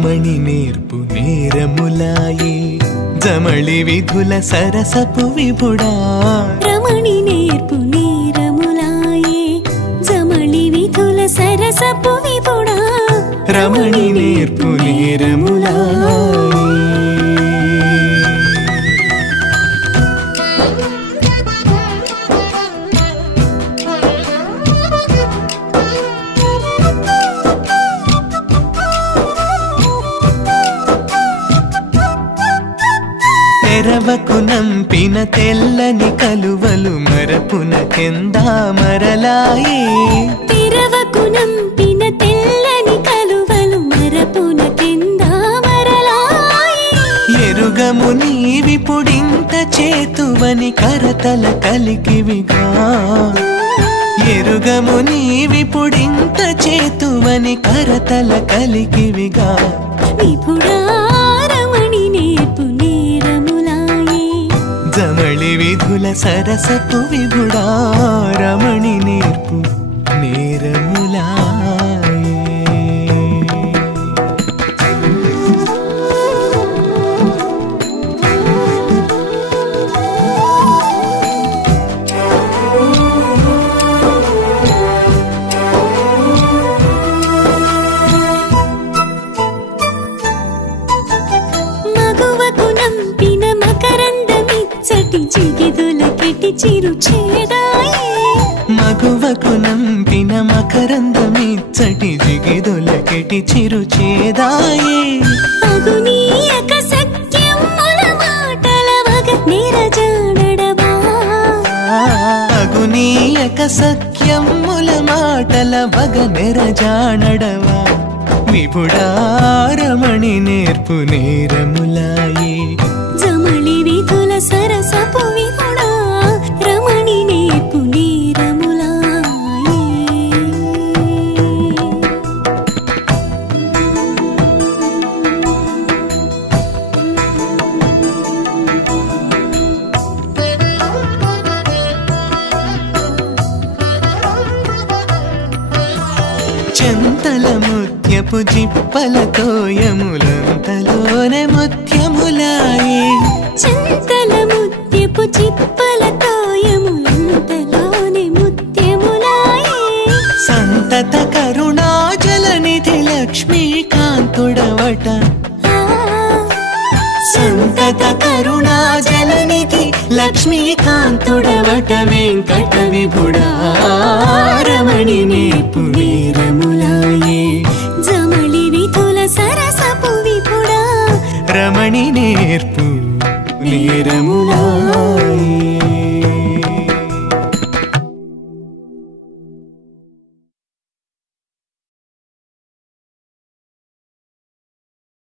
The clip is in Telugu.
రమణి నేర్పు నేరములాయే జమళి విధుల సరసపు విభుడా రమణి నేర్పు నేరములాయే జమళి విధుల సరసపు విభుడా రమణి నేర్పు నేరములాయే తెరవకు నంపిన తెల్లని కలువలు మరపున కెందా మరలాయే తెరవకు నంపిన తెల్లని కలువలు మరపున కెందా మరలాయే ఎరుగము నీవిపుడింత చేతువని కరతల కలికివిగా ఎరుగము నీవిపుడింత చేతువని కరతల కలికివిగా విభుడా రమణి నేర్పు నేరములాయే జమళి విధుల సరసపు విభుడా రమణి నేర్పు నేరములాయే మగువకు నంపిన మకరందమిచ్చటి జిగిదొలకెటి చిరు చేదాయే అగునీయక సఖ్యముల మాటల వగ నిరజానడవా అగునీయక సఖ్యముల మాటల వగ నిరజానడవా విభుడా రమణి నేర్పు నేరములాయే జమళి విధుల సరసపు విభుడా రమణి నేర్పు నేరములాయే చెంతల ముత్యపు జిప్పలతో యములంతలోనే ముత్యములాయే చింతల ముత్యపు చిప్పలతో యములంతలోనే ముత్యములాయే సంతత కరుణాజలనిధి లక్ష్మీకాంతుడవట సంతత కరుణాజలనిధి లక్ష్మీకాంతుడవట వెంకట విభుడా రమణి నేర్పు నేరములాయే జమళి విధుల సరసపు విభుడా రమణి నేర్పు నేరములాయే